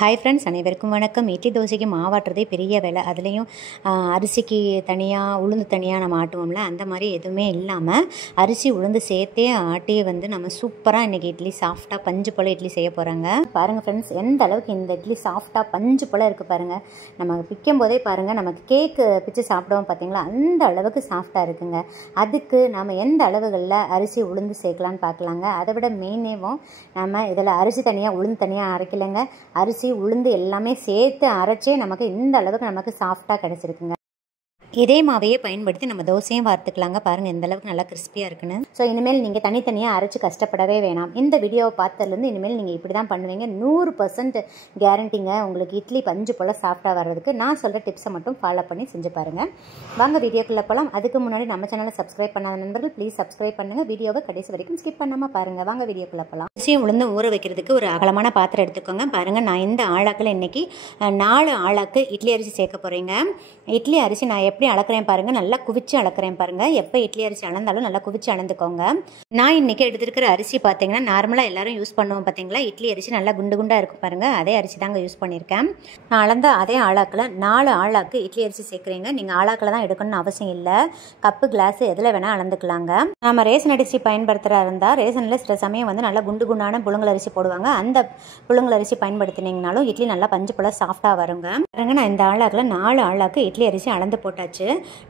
Hi friends, அனைவருக்கும் வணக்கம். இட்லி தோசைக்கு மாவாட்டுறதே பெரிய வேலை. அதுலேயும் அரிசிக்கு தனியாக உளுந்து தனியாக நம்ம ஆட்டுவோம்ல, அந்த மாதிரி எதுவுமே இல்லாமல் அரிசி உளுந்து சேர்த்தே ஆட்டி நம்ம சூப்பராக இன்றைக்கி இட்லி சாஃப்டாக பஞ்சு போல் இட்லி செய்ய போகிறாங்க. பாருங்கள் ஃப்ரெண்ட்ஸ், எந்த அளவுக்கு இந்த இட்லி சாஃப்டாக பஞ்சு போல் இருக்குது பாருங்கள். நம்ம பிக்கும் போதே பாருங்கள், நமக்கு கேக்கு பிச்சு சாப்பிடுவோம் பார்த்தீங்களா, அந்த அளவுக்கு சாஃப்டாக இருக்குங்க. அதுக்கு நம்ம எந்த அளவுகளில் அரிசி உளுந்து சேர்க்கலான்னு பார்க்கலாங்க. அதை விட மெயினேவும் நம்ம இதில் அரிசி தனியாக உளுந்து தனியாக அரைக்கலைங்க. அரிசி உளுந்து எல்லாமே சேர்த்து அரைச்சே நமக்கு இந்த அளவுக்கு நமக்கு சாஃப்டாக கிடச்சிருக்குங்க. இதே மாவையே பயன்படுத்தி நம்ம தோசையும் வார்த்துக்கலாங்க. பாருங்கள் எந்த அளவுக்கு நல்லா கிறிஸ்பியாக இருக்குன்னு. ஸோ இனிமேல் நீங்கள் தனித்தனியாக அரைச்சி கஷ்டப்படவே வேணாம். இந்த வீடியோவை பார்த்ததுலேருந்து இனிமேல் நீங்கள் இப்படி தான் பண்ணுவீங்க. 100% கேரண்டிங்க உங்களுக்கு இட்லி பஞ்சு போல் சாஃப்டாக வர்றதுக்கு. நான் சொல்கிற டிப்ஸை மட்டும் ஃபாலோ பண்ணி செஞ்சு பாருங்கள். வாங்க வீடியோக்குள்ளே போகலாம். அதுக்கு முன்னாடி நம்ம சேனலை சப்ஸ்கிரைப் பண்ணாத நண்பர்கள் ப்ளீஸ் சப்ஸ்கிரைப் பண்ணுங்கள். வீடியோவை கடைசி வரைக்கும் ஸ்கிப் பண்ணாமல் பாருங்கள். வாங்க வீடியோக்குள்ளே போகலாம். அரிசியும் உளுந்து ஊற வைக்கிறதுக்கு ஒரு அகலமான பாத்திரம் எடுத்துக்கோங்க. பாருங்கள், நான் இந்த ஆளாக்கில் இன்றைக்கி 4 ஆளாக்கு இட்லி அரிசி சேர்க்க போகிறேங்க. இட்லி அரிசி நான் எப்படி அளக்குறேன் பாருங்கள், நல்லா குவிச்சு அளக்குறேன் பாருங்கள். எப்போ இட்லி அரிசி அளந்தாலும் நல்லா குவிச்சு அளந்துக்கோங்க. நான் இன்றைக்கி எடுத்துருக்கிற அரிசி பார்த்தீங்கன்னா நார்மலாக எல்லாரும் யூஸ் பண்ணுவோம் பார்த்தீங்களா, இட்லி அரிசி நல்லா குண்டு குண்டாக இருக்கும் பாருங்கள், அதே அரிசி தாங்க யூஸ் பண்ணியிருக்கேன். நான் அளந்த அதே ஆளாக்கில் 4 ஆளாக்கு இட்லி அரிசி சேர்க்குறீங்க. நீங்கள் ஆளாக்கில் தான் எடுக்கணும்னு அவசியம் இல்லை, கப்பு கிளாஸ் எதில் வேணால் அளந்துக்கலாங்க. நம்ம ரேஷன் அரிசி பயன்படுத்துகிறா இருந்தால் ரேஷனில் சில சமயம் நல்லா குண்டு குண்டான புழுங்கல் அரிசி போடுவாங்க. அந்த புழுங்கல் அரிசி பயன்படுத்தினீங்கனாலும் இட்லி நல்லா பஞ்சு போல் சாஃப்டாக வருங்க. பாருங்க, நான் இந்த ஆளாக்கில் 4 ஆளாக்கு இட்லி அரிசி அளந்து போட்டாச்சு.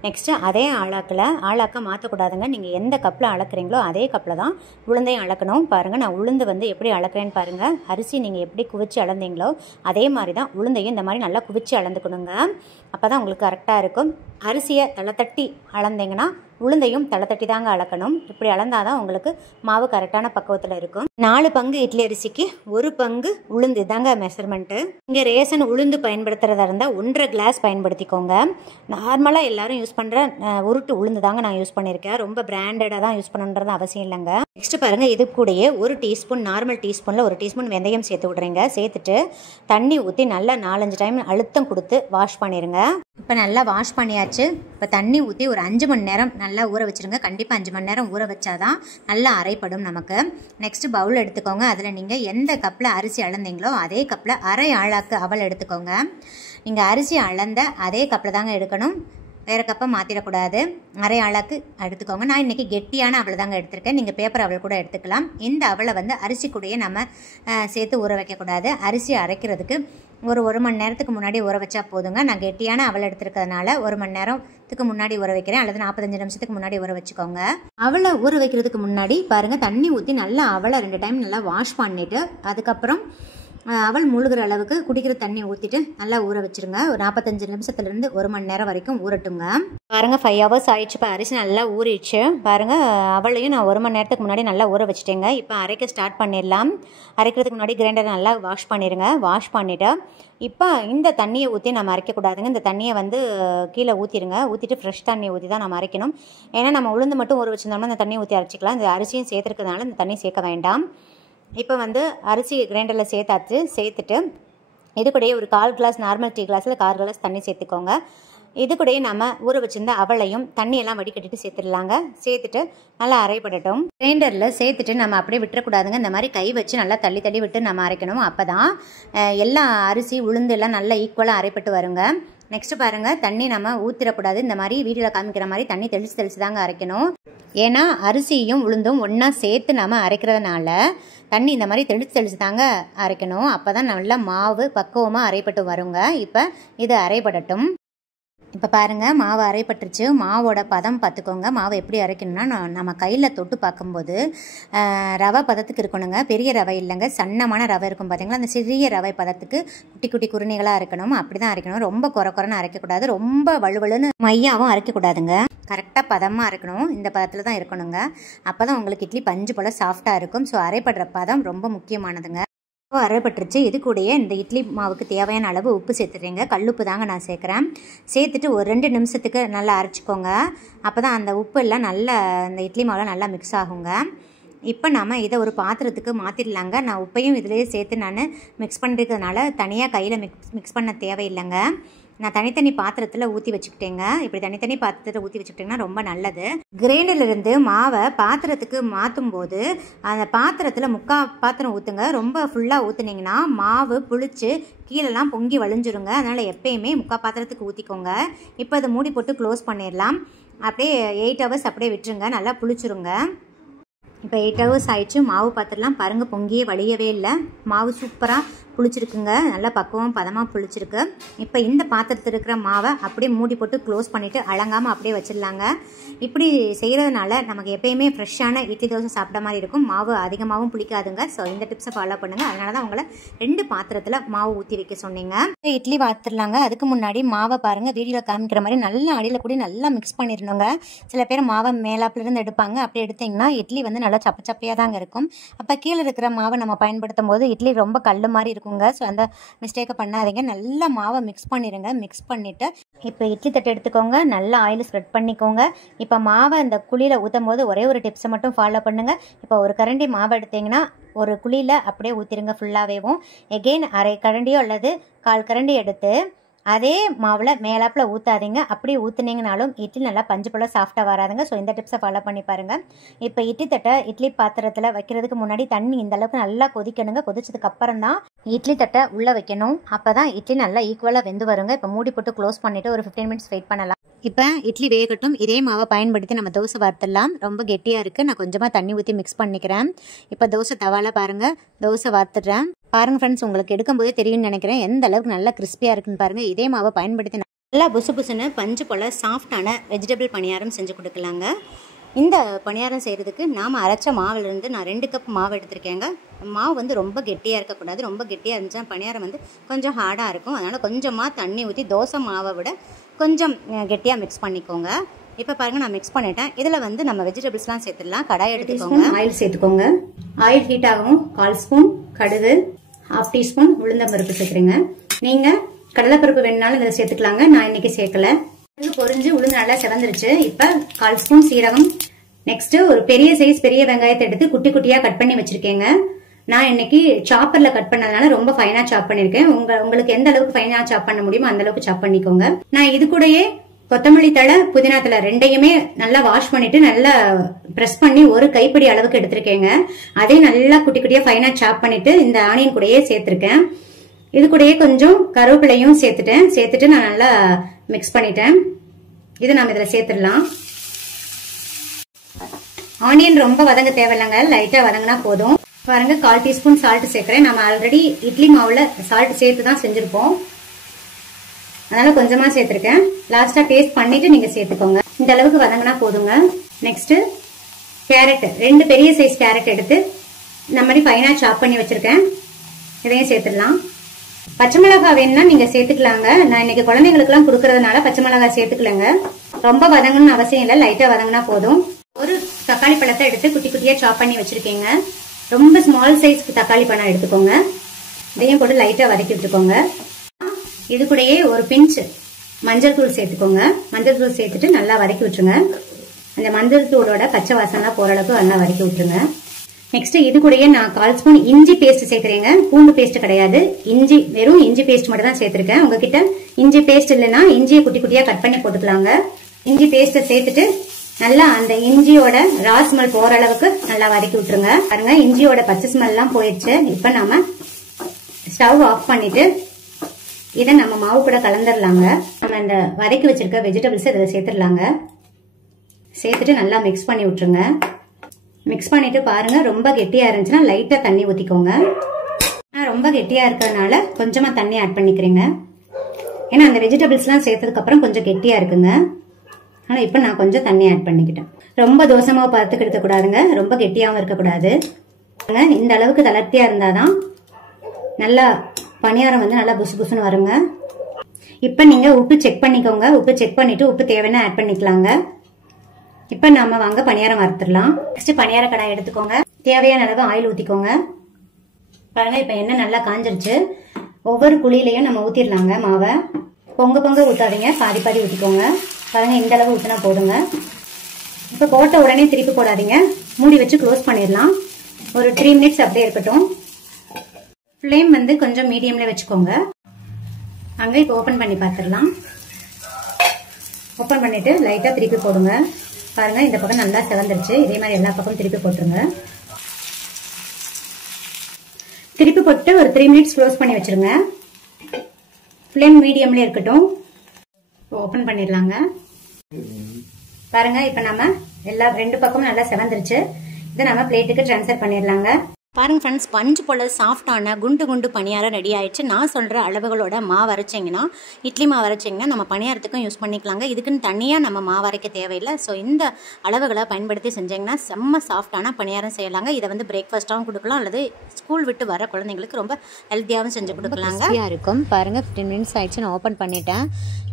நெக்ஸ்ட்டு அதே ஆளாக்க மாற்றக்கூடாதுங்க. நீங்கள் எந்த கப்பில் அளக்குறீங்களோ அதே கப்பில் தான் உளுந்தையும் அளக்கணும். பாருங்கள், நான் உளுந்து எப்படி அளக்குறேன்னு பாருங்கள். அரிசி நீங்கள் எப்படி குவிச்சு அளந்தீங்களோ அதே மாதிரி தான் உளுந்தையும் இந்த மாதிரி நல்லா குவிச்சு அளந்துக்கணுங்க. அப்போ தான் உங்களுக்கு கரெக்டாக இருக்கும். அரிசியை தலை தட்டி அளந்தீங்கன்னா உளுந்தையும் தலை தட்டி தாங்க அளக்கணும். இப்படி அளந்தாதான் உங்களுக்கு மாவு கரெக்டான பக்குவத்தில் இருக்கும். 4 பங்கு இட்லி அரிசிக்கு 1 பங்கு உளுந்து தாங்க மெஷர்மெண்ட்டு. இங்கே ரேஷன் உளுந்து பயன்படுத்துகிறதா இருந்தால் 1.5 கிளாஸ் பயன்படுத்திக்கோங்க. நார்மலாக எல்லாரும் யூஸ் பண்ணுற உருட்டு உளுந்து தாங்க நான் யூஸ் பண்ணியிருக்கேன். ரொம்ப பிராண்டடாக தான் யூஸ் பண்ணணுன்றது அவசியம் இல்லைங்க. நெக்ஸ்ட்டு பாருங்கள், இது கூடயே 1 டீஸ்பூன் நார்மல் டீஸ்பூனில் 1 டீஸ்பூன் வெந்தயம் சேர்த்து விட்றீங்க. சேர்த்துட்டு தண்ணி ஊற்றி நல்லா 4-5 டைம் அழுத்தம் கொடுத்து வாஷ் பண்ணிடுங்க. இப்போ நல்லா வாஷ் பண்ணியாச்சு. இப்போ தண்ணி ஊற்றி ஒரு 5 மணி நேரம் நல்லா ஊற வச்சுருங்க. கண்டிப்பாக 5 மணி நேரம் ஊற வச்சாதான் நல்லா அரைப்படும் நமக்கு. நெக்ஸ்ட்டு பவுல் எடுத்துக்கோங்க. அதில் நீங்கள் எந்த கப்பில் அரிசி அளந்தீங்களோ அதே கப்பில் அரை ஆளாக்கு அவல் எடுத்துக்கோங்க. நீங்கள் அரிசி அளந்த அதே கப்பில் தாங்க எடுக்கணும், வேறு கப்பை மாற்றிடக்கூடாது. அரை ஆளாக்கு எடுத்துக்கோங்க. நான் இன்றைக்கி கெட்டியான அவளை தாங்க எடுத்திருக்கேன். நீங்கள் பேப்பர் அவள் கூட எடுத்துக்கலாம். இந்த அவளை அரிசி கூடயே நம்ம சேர்த்து ஊற வைக்கக்கூடாது. அரிசி அரைக்கிறதுக்கு ஒரு மணி நேரத்துக்கு முன்னாடி ஊற வச்சா போதுங்க. நான் கெட்டியான அவளை எடுத்துருக்கிறதுனால 1 மணி நேரத்துக்கு முன்னாடி ஊற வைக்கிறேன், அல்லது 45 நிமிஷத்துக்கு முன்னாடி ஊற வச்சுக்கோங்க. அவளை ஊற வைக்கிறதுக்கு முன்னாடி பாருங்கள், தண்ணி ஊற்றி நல்லா அவளை 2 டைம் நல்லா வாஷ் பண்ணிவிட்டு அதுக்கப்புறம் அவள் முழுகிற அளவுக்கு குடிக்கிற தண்ணி ஊற்றிட்டு நல்லா ஊற வச்சுருங்க. ஒரு 45 நிமிஷத்துலேருந்து 1 மணி நேரம் வரைக்கும் ஊறட்டுங்க. பாருங்கள், 5 ஹவர்ஸ் ஆயிடுச்சு. இப்போ அரிசி நல்லா ஊறிடுச்சு. பாருங்கள், அவளையும் நான் 1 மணி நேரத்துக்கு முன்னாடி நல்லா ஊற வச்சுட்டேங்க. இப்போ அரைக்க ஸ்டார்ட் பண்ணிடலாம். அரைக்கிறதுக்கு முன்னாடி கிரைண்டரை நல்லா வாஷ் பண்ணிடுங்க. வாஷ் பண்ணிவிட்டு இப்போ இந்த தண்ணியை ஊற்றி நம்ம அரைக்கக்கூடாதுங்க. இந்த தண்ணியை கீழே ஊற்றிடுங்க. ஊற்றிட்டு ஃப்ரெஷ் தண்ணி ஊற்றி தான் நம்ம அரைக்கணும். ஏன்னா நம்ம உளுந்து மட்டும் ஊற வச்சுருந்தோம்னா இந்த தண்ணியை ஊற்றி அரைச்சிக்கலாம். இந்த அரிசியும் சேர்த்துருக்கிறதுனால இந்த தண்ணி சேர்க்க வேண்டாம். இப்போ அரிசி கிரைண்டரில் சேர்த்தாச்சு. சேர்த்துட்டு இது கூடயே ஒரு 1/4 கிளாஸ் நார்மல் டீ கிளாஸில் 1/4 கிளாஸ் தண்ணி சேர்த்துக்கோங்க. இது கூடயே நம்ம ஊற வச்சுருந்த அவளையும் தண்ணியெல்லாம் வடிகட்டிட்டு சேர்த்துடலாங்க. சேர்த்துட்டு நல்லா அரைப்படட்டும். கிரைண்டரில் சேர்த்துட்டு நம்ம அப்படியே விட்டுறக்கூடாதுங்க. இந்த மாதிரி கை வச்சு நல்லா தள்ளி தள்ளி விட்டு நம்ம அரைக்கணும். அப்போ தான் எல்லா அரிசி உளுந்து எல்லாம் நல்லா ஈக்குவலாக அரைப்பட்டு வருங்க. நெக்ஸ்ட்டு பாருங்கள், தண்ணி நம்ம ஊற்றிடக்கூடாது. இந்த மாதிரி வீடியோவில் காமிக்கிற மாதிரி தண்ணி தெளித்து தாங்க அரைக்கணும். ஏன்னா அரிசியும் உளுந்தும் ஒன்றா சேர்த்து நம்ம அரைக்கிறதுனால தண்ணி இந்த மாதிரி தெளித்து தாங்க அரைக்கணும். அப்போ தான் நல்லா மாவு பக்குவமாக அரைப்பட்டு வருங்க. இப்போ இது அரைப்படட்டும். இப்போ பாருங்கள், மாவு அரைப்பட்டுருச்சு. மாவோட பதம் பார்த்துக்கோங்க. மாவு எப்படி அரைக்கணும்னா நம்ம கையில் தொட்டு பார்க்கும்போது ரவை பதத்துக்கு இருக்கணுங்க. பெரிய ரவை இல்லைங்க, சன்னமான ரவை இருக்கும் பார்த்தீங்களா, அந்த சிறிய ரவை பதத்துக்கு குட்டி குட்டி குருணிகளாக அரைக்கணும். அப்படி தான் அரைக்கணும். ரொம்ப குறைன்னு அரைக்கக்கூடாது, ரொம்ப வலுவலுன்னு மையாவும் அரைக்கக்கூடாதுங்க. கரெக்டாக பதமாக அரைக்கணும். இந்த பதத்தில் தான் இருக்கணுங்க. அப்போ தான் உங்களுக்கு இட்லி பஞ்சு போல் சாஃப்டாக இருக்கும். ஸோ அரைப்படுற பதம் ரொம்ப முக்கியமானதுங்க. அரைப்பட்டுருச்சு. இது கூடயே இந்த இட்லி மாவுக்கு தேவையான அளவு உப்பு சேர்த்துடுறீங்க. கல்லுப்பு தாங்க நான் சேர்க்குறேன். சேர்த்துட்டு ஒரு 2 நிமிஷத்துக்கு நல்லா அரைச்சிக்கோங்க. அப்போ தான் அந்த உப்பு எல்லாம் நல்லா இந்த இட்லி மாவில் நல்லா மிக்ஸ் ஆகுங்க. இப்போ நம்ம இதை ஒரு பாத்திரத்துக்கு மாற்றிடலாங்க. நான் உப்பையும் இதிலேயே சேர்த்து நான் மிக்ஸ் பண்ணிருக்கிறதுனால தனியாக கையில் மிக்ஸ் பண்ண தேவையில்லைங்க. நான் தனித்தனி பாத்திரத்தில் ஊற்றி வச்சுக்கிட்டேங்க. இப்படி தனித்தனி பாத்திரத்தில் ஊற்றி வச்சுக்கிட்டிங்கன்னா ரொம்ப நல்லது. கிரைண்டர்லேருந்து மாவை பாத்திரத்துக்கு மாற்றும் போது அந்த பாத்திரத்தில் 3/4 பாத்திரம் ஊற்றுங்க. ரொம்ப ஃபுல்லாக ஊற்றுனீங்கன்னா மாவு புளிச்சு கீழெல்லாம் பொங்கி வழிஞ்சிருங்க. அதனால் எப்பயுமே 3/4 பாத்திரத்துக்கு ஊற்றிக்கோங்க. இப்போ அதை மூடி போட்டு க்ளோஸ் பண்ணிடலாம். அப்படியே 8 hours அப்படியே விட்டுருங்க, நல்லா புளிச்சிருங்க. இப்போ 8 hours ஆயிடுச்சு. மாவு பாத்திரலாம் பாருங்கள், பொங்கியே வழியவே இல்லை. மாவு சூப்பராக புளிச்சிருக்குங்க, நல்லா பக்குவம் பதமாக புளிச்சிருக்கு. இப்போ இந்த பாத்திரத்தில் இருக்கிற மாவை அப்படியே மூடி போட்டு க்ளோஸ் பண்ணிவிட்டு அலங்காமல் அப்படியே வச்சிடலாங்க. இப்படி செய்கிறதுனால நமக்கு எப்பயுமே ஃப்ரெஷ்ஷான இட்லி தோசை சாப்பிட்ட மாதிரி இருக்கும். மாவு அதிகமாகவும் புளிக்காதுங்க. ஸோ இந்த டிப்ஸை ஃபாலோ பண்ணுங்கள். அதனால தான் உங்களை 2 பாத்திரத்தில் மாவு ஊற்றி வைக்க சொன்னீங்க. இட்லி வாத்துடலாங்க. அதுக்கு முன்னாடி மாவை பாருங்கள், வீடியோவில் காமிக்கிற மாதிரி நல்லா அடியில் கூட நல்லா மிக்ஸ் பண்ணிடணுங்க. சில பேர் மாவை மேலாப்பிலிருந்து எடுப்பாங்க. அப்படி எடுத்திங்கன்னா இட்லி வந்து நல்லா சப்ப சப்பையாக தாங்க இருக்கும். அப்போ கீழே இருக்கிற மாவை நம்ம பயன்படுத்தும் போது இட்லி ரொம்ப கல் மாதிரி இருக்குங்க. ஸோ அந்த மிஸ்டேக்கை பண்ணாதீங்க. நல்லா மாவை மிக்ஸ் பண்ணிடுங்க. மிக்ஸ் பண்ணிவிட்டு இப்போ இட்லி தட்டு எடுத்துக்கோங்க, நல்லா ஆயில் ஸ்ப்ரெட் பண்ணிக்கோங்க. இப்போ மாவை அந்த குழியில் ஊற்றும் போது ஒரே ஒரு டிப்ஸை மட்டும் ஃபாலோ பண்ணுங்கள். இப்போ ஒரு கரண்டி மாவை எடுத்திங்கன்னா ஒரு குழியில் அப்படியே ஊற்றிடுங்க ஃபுல்லாகவேவும். எகெயின் அரை கரண்டியோ அல்லது 1/4 கரண்டி எடுத்து அதே மாவில் மேலாப்பில் ஊற்றாதீங்க. அப்படி ஊற்றுனீங்கனாலும் இட்லி நல்லா பஞ்சு போல் சாஃப்டாக வராதுங்க. ஸோ இந்த டிப்ஸை ஃபாலோ பண்ணி பாருங்கள். இப்போ இட்லி தட்டை இட்லி பாத்திரத்தில் வைக்கிறதுக்கு முன்னாடி தண்ணி இந்த அளவுக்கு நல்லா கொதிக்கணுங்க. கொதிச்சதுக்கப்புறம் தான் இட்லி தட்டை உள்ளே வைக்கணும். அப்போ தான் இட்லி நல்லா ஈக்குவலாக வெந்து வருங்க. இப்போ மூடி போட்டு க்ளோஸ் பண்ணிவிட்டு ஒரு 15 minutes வெயிட் பண்ணலாம். இப்போ இட்லி வேகட்டும். இதே மாவை பயன்படுத்தி நம்ம தோசை வார்த்துடலாம். ரொம்ப கெட்டியாக இருக்குது. நான் கொஞ்சமாக தண்ணி ஊற்றி மிக்ஸ் பண்ணிக்கிறேன். இப்போ தோசை தவாவில் பாருங்கள், தோசை வார்த்துடுறேன். பாருங்கள் ஃப்ரெண்ட்ஸ், உங்களுக்கு எடுக்கும்போதே தெரியும்னு நினைக்கிறேன் எந்த அளவுக்கு நல்லா கிறிஸ்பியாக இருக்குன்னு பாருங்கள். இதே மாவை பயன்படுத்தி நல்லா புசு புசுன்னு பஞ்சு போல் சாஃப்டான வெஜிடபிள் பணியாரம் செஞ்சு கொடுக்கலாங்க. இந்த பணியாரம் செய்கிறதுக்கு நாம் அரைச்ச மாவிலிருந்து நான் 2 கப் மாவு எடுத்திருக்கேங்க. மாவு வந்து ரொம்ப கெட்டியாக இருக்கக்கூடாது. ரொம்ப கெட்டியாக இருந்துச்சா பணியாரம் வந்து கொஞ்சம் ஹார்டாக இருக்கும். அதனால் கொஞ்சமாக தண்ணி ஊற்றி தோசை மாவை விட கொஞ்சம் கெட்டியாக மிக்ஸ் பண்ணிக்கோங்க. இப்போ பாருங்கள், நான் மிக்ஸ் பண்ணிட்டேன். இதில் வந்து நம்ம வெஜிடபிள்ஸ்லாம் சேர்த்துடலாம். கடாய் எடுத்துக்கோங்க, ஆயில் சேர்த்துக்கோங்க. ஆயில் ஹீட் ஆகும். 1/4 ஸ்பூன் கடுகு, 1/2 டீஸ்பூன் உளுந்தம்பருப்பு சேர்க்குறேங்க. நீங்கள் கடலைப்பருப்பு வேணுனாலும் இதில் சேர்த்துக்கலாங்க. நான் இன்னைக்கு சேர்க்கல. பொரிஞ்சு உளுந்து நல்லா செவந்துருச்சு. இப்போ 1/4 ஸ்பூன் சீரகம். நெக்ஸ்ட் ஒரு பெரிய சைஸ் பெரிய வெங்காயத்தை எடுத்து குட்டி குட்டியாக கட் பண்ணி வச்சிருக்கேங்க. நான் இன்னைக்கு சாப்பர்ல கட் பண்ணதுனால ரொம்ப ஃபைனா சாப் பண்ணிருக்கேன். உங்களுக்கு எந்த அளவுக்கு ஃபைனா சாப் பண்ண முடியுமோ அந்த அளவுக்கு சாப் பண்ணிக்கோங்க. நான் இது கூடயே கொத்தமல்லி தழை, புதினா தழை ரெண்டையுமே நல்லா வாஷ் பண்ணிட்டு நல்லா பிரஸ் பண்ணி ஒரு கைப்பிடி அளவுக்கு எடுத்திருக்கேங்க. அதே நல்லா குட்டி குட்டியா ஃபைனா சாப் பண்ணிட்டு இந்த ஆனியன் கூடயே சேர்த்திருக்கேன். இது கூடயே கொஞ்சம் கருவேப்பிலையும் சேர்த்துட்டு நான் நல்லா மிக்ஸ் பண்ணிட்டேன். இதை நாம இதுல சேர்த்துடலாம். ஆனியன் ரொம்ப வதங்க தேவையில்லைங்க, லைட்டா வதங்கினா போதும். பாருங்க, 1/4 டீஸ்பூன் சால்ட் சேர்க்கிறேன். நம்ம ஆல்ரெடி இட்லி மாவுல சால்ட் சேர்த்து தான் செஞ்சிருப்போம், அதனால கொஞ்சமா சேர்த்திருக்கேன். லாஸ்டா டேஸ்ட் பண்ணிட்டு நீங்க சேர்த்துக்கோங்க. இந்த அளவுக்கு வதங்கினா போதுங்க. நெக்ஸ்ட் கேரட், 2 பெரிய சைஸ் கேரட் எடுத்து இந்த மாதிரி ஃபைனா சாப் பண்ணி வச்சிருக்கேன். இதையும் சேர்த்துடலாம். பச்சை மிளகாய் வேணும்னா நீங்க சேர்த்துக்கலாங்க. நான் இன்னைக்கு குழந்தைங்களுக்கு எல்லாம் கொடுக்கறதுனால பச்சை மிளகாய் சேர்த்துக்கலங்க. ரொம்ப வதங்கணும்னு அவசியம் இல்லை, லைட்டா வதங்கினா போதும். ஒரு தக்காளி பழத்தை எடுத்து குட்டி குட்டியா சாப் பண்ணி வச்சிருக்கீங்க. ரொம்ப ஸ்மால் சைஸ்க்கு தக்காளி பழம் எடுத்துக்கோங்க. இதையும் போட்டு லைட்டா வதக்கி விட்டுக்கோங்க. இது கூடயே ஒரு பிஞ்ச் மஞ்சள் தூள் சேர்த்துக்கோங்க. மஞ்சள் தூள் சேர்த்துட்டு நல்லா வதக்கி விட்டுருங்க. அந்த மஞ்சள் தூளோட பச்சை வாசனை போற அளவுக்கு நல்லா வதக்கி விட்டுருங்க. நெக்ஸ்ட் இது கூடயே நான் 1/4 ஸ்பூன் இஞ்சி பேஸ்ட் சேர்க்கிறேங்க. பூண்டு பேஸ்ட் கிடையாது, இஞ்சி, வெறும் இஞ்சி பேஸ்ட் மட்டும் தான் சேர்த்திருக்கேன். உங்ககிட்ட இஞ்சி பேஸ்ட் இல்லைன்னா இஞ்சியை குட்டி குட்டியா கட் பண்ணி போட்டுக்கலாங்க. இஞ்சி பேஸ்ட்டை சேர்த்துட்டு நல்லா அந்த இஞ்சியோட ரா ஸ்மெல் போற அளவுக்கு நல்லா வதக்கி விட்டுருங்க. பாருங்க, இஞ்சியோட பச்சை ஸ்மெல் எல்லாம் போயிடுச்சு. இப்ப நாம ஸ்டவ் ஆஃப் பண்ணிட்டு இதை நம்ம மாவு கூட கலந்துடலாங்க. நம்ம இந்த வதக்கி வச்சிருக்க வெஜிடபிள்ஸ் இதில் சேர்த்துடலாங்க. சேர்த்துட்டு நல்லா மிக்ஸ் பண்ணி விட்டுருங்க. மிக்ஸ் பண்ணிட்டு பாருங்க, ரொம்ப கெட்டியா இருந்துச்சுன்னா லைட்டா தண்ணி ஊத்திக்கோங்க. நான் ரொம்ப கெட்டியா இருக்கிறதுனால கொஞ்சமா தண்ணி ஆட் பண்ணிக்கிறேங்க. ஏன்னா அந்த வெஜிடபிள்ஸ் எல்லாம் சேர்த்ததுக்கு அப்புறம் கொஞ்சம் கெட்டியா இருக்குங்க. ஆனா இப்ப நான் கொஞ்சம் தண்ணி ஆட் பண்ணிக்கிட்டேன். ரொம்ப தோசை மாவு பார்த்துக்கு எடுக்கக்கூடாதுங்க, ரொம்ப கெட்டியாவும் இருக்கக்கூடாது. இந்த அளவுக்கு தளர்த்தியா இருந்தாதான் நல்லா பணியாரம் வந்து நல்லா புசு புசுன்னு வருங்க. இப்ப நீங்க உப்பு செக் பண்ணிக்கோங்க. உப்பு செக் பண்ணிட்டு உப்பு தேவைன்னா ஆட் பண்ணிக்கலாங்க. இப்ப நாம வாங்க பணியாரம் வறுத்துடலாம். நெக்ஸ்ட் பணியார கடாய் எடுத்துக்கோங்க. தேவையான அளவு ஆயில் ஊத்திக்கோங்க. பாருங்க, இப்ப எண்ணெய் நல்லா காஞ்சிருச்சு. ஒவ்வொரு குழியிலையும் நம்ம ஊத்திடலாங்க மாவை. பொங்க பொங்க ஊத்தாதீங்க, பாதி பாதி ஊத்திக்கோங்க. பாருங்க, இந்த அளவு ஊத்தினா போதுங்க. இப்ப போட்ட உடனே திருப்பி போடாதீங்க, மூடி வச்சு க்ளோஸ் பண்ணிடலாம். ஒரு 3 மினிட்ஸ் அப்படியே இருக்கட்டும். ஃப்ளேம் வந்து கொஞ்சம் மீடியம்ல வச்சுக்கோங்க. அங்கே இப்போ ஓப்பன் பண்ணி பார்த்துடலாம். ஓப்பன் பண்ணிவிட்டு லைட்டாக திருப்பி போடுங்க. பாருங்கள், இந்த பக்கம் நல்லா செவந்துருச்சு. இதே மாதிரி எல்லா பக்கமும் திருப்பி போட்டுருங்க. திருப்பி போட்டு ஒரு 3 மினிட்ஸ் க்ளோஸ் பண்ணி வச்சுருங்க. ஃப்ளேம் மீடியம்லேயே இருக்கட்டும். ஓப்பன் பண்ணிடலாங்க. பாருங்கள், இப்போ நம்ம ரெண்டு பக்கமும் நல்லா செவந்துருச்சு. இதை நம்ம பிளேட்டுக்கு ட்ரான்ஸ்ஃபர் பண்ணிடலாங்க. பாருங்கள் ஃப்ரெண்ட்ஸ், பஞ்சு போல் சாஃப்டான குண்டு குண்டு பணியாரம் ரெடி ஆயிடுச்சு. நான் சொல்கிற அளவுகளோட மாவு அரைச்சிங்கன்னா, இட்லி மாவு அரைச்சிங்கன்னா நம்ம பணியாரத்துக்கும் யூஸ் பண்ணிக்கலாங்க. இதுக்குன்னு தனியாக நம்ம மாவு அரைக்க தேவையில்லை. ஸோ இந்த அளவுகளை பயன்படுத்தி செஞ்சிங்கன்னா செம்ம சாஃப்டான பணியாரம் செய்யலாங்க. இதை வந்து பிரேக்ஃபாஸ்ட்டாகவும் கொடுக்கலாம், அல்லது ஸ்கூல் விட்டு வர குழந்தைங்களுக்கு ரொம்ப ஹெல்த்தியாகவும் செஞ்சு கொடுக்கலாங்க. இருக்கும். பாருங்கள், 15 மினிட்ஸ் ஆயிடுச்சு. நான் ஓப்பன் பண்ணிட்டேன்.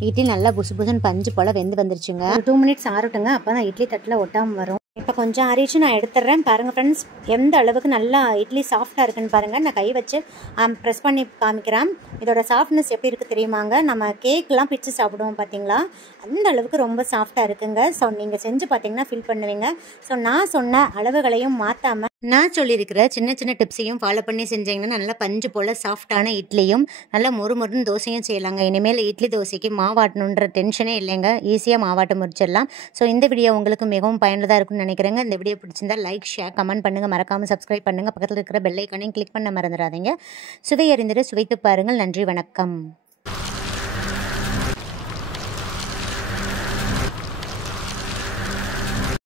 இட்லி நல்லா புசு புசுன்னு பஞ்சு போல் வெந்து வந்துருச்சுங்க. 2 மினிட்ஸ் ஆறட்டுங்க, அப்போ தான் இட்லி தட்டில் ஒட்டாமல் வரும். இப்போ கொஞ்சம் ஆறிச்சு, நான் எடுத்துடுறேன். பாருங்கள் ஃப்ரெண்ட்ஸ், எந்த அளவுக்கு நல்லா இட்லி சாஃப்டாக இருக்குன்னு பாருங்கள். நான் கை வச்சு ப்ரெஸ் பண்ணி காமிக்கிறேன். இதோட சாஃப்ட்னஸ் எப்படி இருக்குது தெரியுமாங்க? நம்ம கேக்கெலாம் பிச்சு சாப்பிடுவோம் பார்த்தீங்களா, அந்த அளவுக்கு ரொம்ப சாஃப்டாக இருக்குங்க. ஸோ நீங்கள் செஞ்சு பார்த்தீங்கன்னா ஃபீல் பண்ணுவீங்க. ஸோ நான் சொன்ன அளவுகளையும் மாற்றாமல் நான் சொல்லியிருக்கிற சின்ன சின்ன டிப்ஸையும் ஃபாலோ பண்ணி செஞ்சீங்கன்னா நல்லா பஞ்சு போல் சாஃப்டான இட்லியும் நல்லா மொறுமொறுன்னு தோசையும் செய்யலாங்க. இனிமேல் இட்லி தோசைக்கு மாவாட்டணுன்ற டென்ஷனே இல்லைங்க, ஈஸியாக மாவாட்ட முடிச்சிடலாம். ஸோ இந்த வீடியோ உங்களுக்கு மிகவும் பயனுள்ளதாக இருக்கும்னு நினைக்கிறேங்க. இந்த வீடியோ பிடிச்சிருந்தா லைக், ஷேர், கமெண்ட் பண்ணுங்கள். மறக்காமல் சப்ஸ்கிரைப் பண்ணுங்கள். பக்கத்தில் இருக்கிற பெல் ஐக்கானையும் கிளிக் பண்ண மறந்துடாதீங்க. சுவை அறிந்திட சுவைத்து பாருங்கள். நன்றி, வணக்கம்.